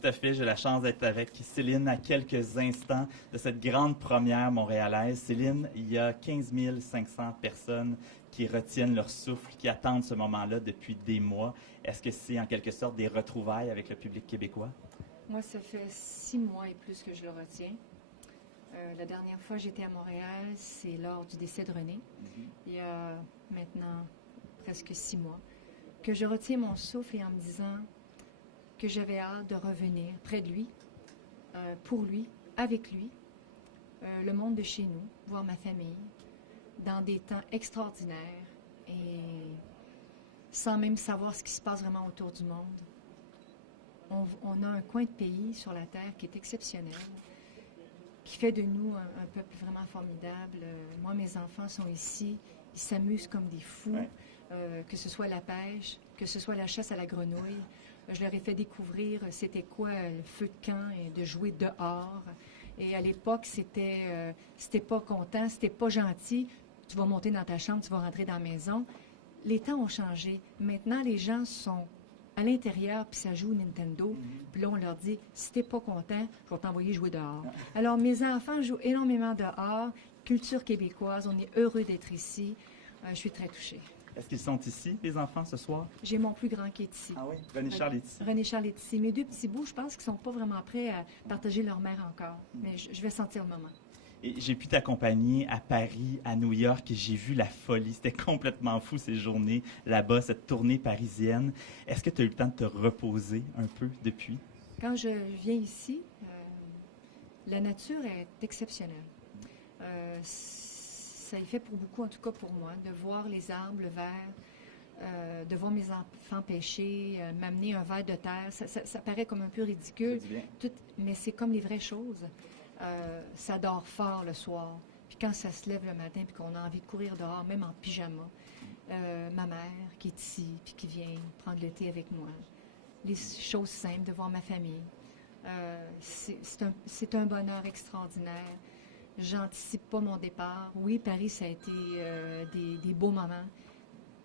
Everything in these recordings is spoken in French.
Tout à fait, j'ai la chance d'être avec Céline à quelques instants de cette grande première montréalaise. Céline, il y a 15 500 personnes qui retiennent leur souffle, qui attendent ce moment-là depuis des mois. Est-ce que c'est en quelque sorte des retrouvailles avec le public québécois? Moi, ça fait 6 mois et plus que je le retiens. La dernière fois que j'étais à Montréal, c'est lors du décès de René, il y a maintenant presque 6 mois, que je retiens mon souffle et en me disant que j'avais hâte de revenir près de lui, pour lui, avec lui, le monde de chez nous, voir ma famille, dans des temps extraordinaires et sans même savoir ce qui se passe vraiment autour du monde. On a un coin de pays sur la Terre qui est exceptionnel, qui fait de nous un peuple vraiment formidable. Moi, mes enfants sont ici, ils s'amusent comme des fous, que ce soit la pêche, que ce soit la chasse à la grenouille. Je leur ai fait découvrir c'était quoi le feu de camp et de jouer dehors. Et à l'époque, c'était pas content, c'était pas gentil, tu vas monter dans ta chambre, tu vas rentrer dans la maison. Les temps ont changé. Maintenant, les gens sont à l'intérieur, puis ça joue Nintendo. Puis là, on leur dit, si t'es pas content, je vais t'envoyer jouer dehors. Alors, mes enfants jouent énormément dehors. Culture québécoise, on est heureux d'être ici. Je suis très touchée. Est-ce qu'ils sont ici, les enfants, ce soir? J'ai mon plus grand qui est ici. Ah oui? René-Charles est ici. René-Charles est ici. Mes deux petits bouts, je pense qu'ils sont pas vraiment prêts à partager leur mère encore. Mais je vais sentir le moment. Et j'ai pu t'accompagner à Paris, à New York, et j'ai vu la folie. C'était complètement fou ces journées là-bas, cette tournée parisienne. Est-ce que tu as eu le temps de te reposer un peu depuis? Quand je viens ici, la nature est exceptionnelle. Ça y fait pour beaucoup, en tout cas pour moi, de voir les arbres, le vert, de voir mes enfants pêcher, m'amener un verre de terre. Ça paraît comme un peu ridicule, mais c'est comme les vraies choses. Ça dort fort le soir. Puis quand ça se lève le matin, puis qu'on a envie de courir dehors, même en pyjama, ma mère qui est ici, puis qui vient prendre le thé avec moi. Les choses simples, de voir ma famille. C'est un bonheur extraordinaire. J'anticipe pas mon départ. Oui, Paris, ça a été des beaux moments,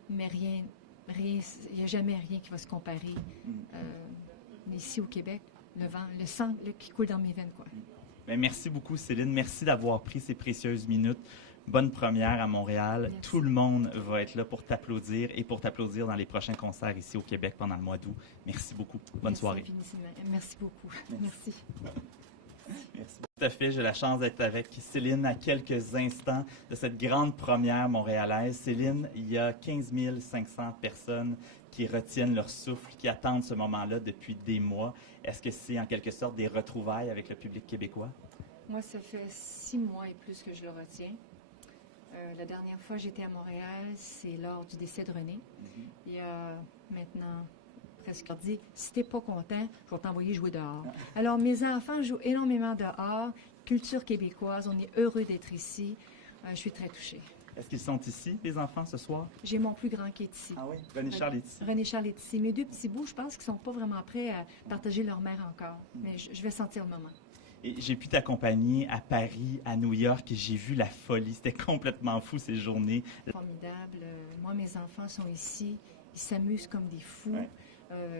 mais il n'y a jamais rien qui va se comparer. Ici au Québec, le vent, le sang qui coule dans mes veines, quoi. Bien, merci beaucoup, Céline. Merci d'avoir pris ces précieuses minutes. Bonne première à Montréal. Merci. Tout le monde va être là pour t'applaudir et pour t'applaudir dans les prochains concerts ici au Québec pendant le mois d'août. Merci beaucoup. Bonne soirée. Infiniment. Merci beaucoup. Merci. Merci. Tout à fait, j'ai la chance d'être avec Céline à quelques instants de cette grande première montréalaise. Céline, il y a 15 500 personnes qui retiennent leur souffle, qui attendent ce moment-là depuis des mois. Est-ce que c'est en quelque sorte des retrouvailles avec le public québécois? Moi, ça fait 6 mois et plus que je le retiens. La dernière fois que j'étais à Montréal, c'est lors du décès de René. Il y a maintenant presque dit, si t'es pas content, je vais t'envoyer jouer dehors. Alors, mes enfants jouent énormément dehors. Culture québécoise, on est heureux d'être ici. Je suis très touchée. Est-ce qu'ils sont ici, les enfants, ce soir? J'ai mon plus grand qui est ici. Ah oui? René-Charles est ici. René-Charles est ici. Mes deux petits bouts, je pense qu'ils sont pas vraiment prêts à partager leur mère encore. Mais je vais sentir le moment. Et j'ai pu t'accompagner à Paris, à New York, et j'ai vu la folie. C'était complètement fou ces journées. Formidable. Moi, mes enfants sont ici, ils s'amusent comme des fous,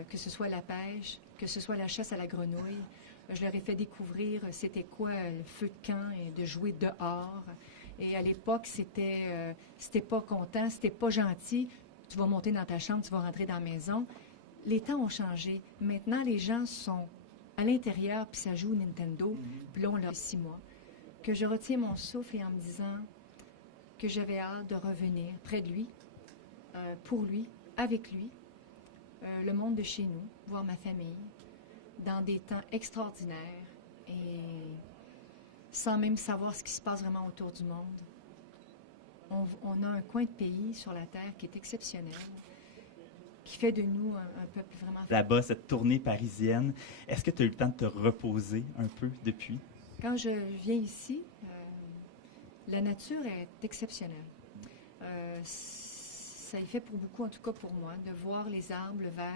que ce soit la pêche, que ce soit la chasse à la grenouille. Je leur ai fait découvrir c'était quoi le feu de camp et de jouer dehors. Et à l'époque, c'était pas content, c'était pas gentil, tu vas monter dans ta chambre, tu vas rentrer dans la maison. Les temps ont changé. Maintenant, les gens sont à l'intérieur, puis ça joue Nintendo. Puis là, on l'a 6 mois. Que je retiens mon souffle et en me disant que j'avais hâte de revenir près de lui, pour lui, avec lui, le monde de chez nous, voir ma famille, dans des temps extraordinaires et sans même savoir ce qui se passe vraiment autour du monde. On a un coin de pays sur la Terre qui est exceptionnel, qui fait de nous un peuple vraiment... Là-bas, cette tournée parisienne, est-ce que tu as eu le temps de te reposer un peu depuis? Quand je viens ici, la nature est exceptionnelle. Ça y fait pour beaucoup, en tout cas pour moi, de voir les arbres, le vert,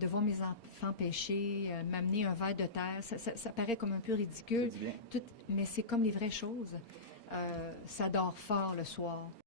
de voir mes enfants pêcher, m'amener un verre de terre. Ça paraît comme un peu ridicule, mais c'est comme les vraies choses. Ça dort fort le soir.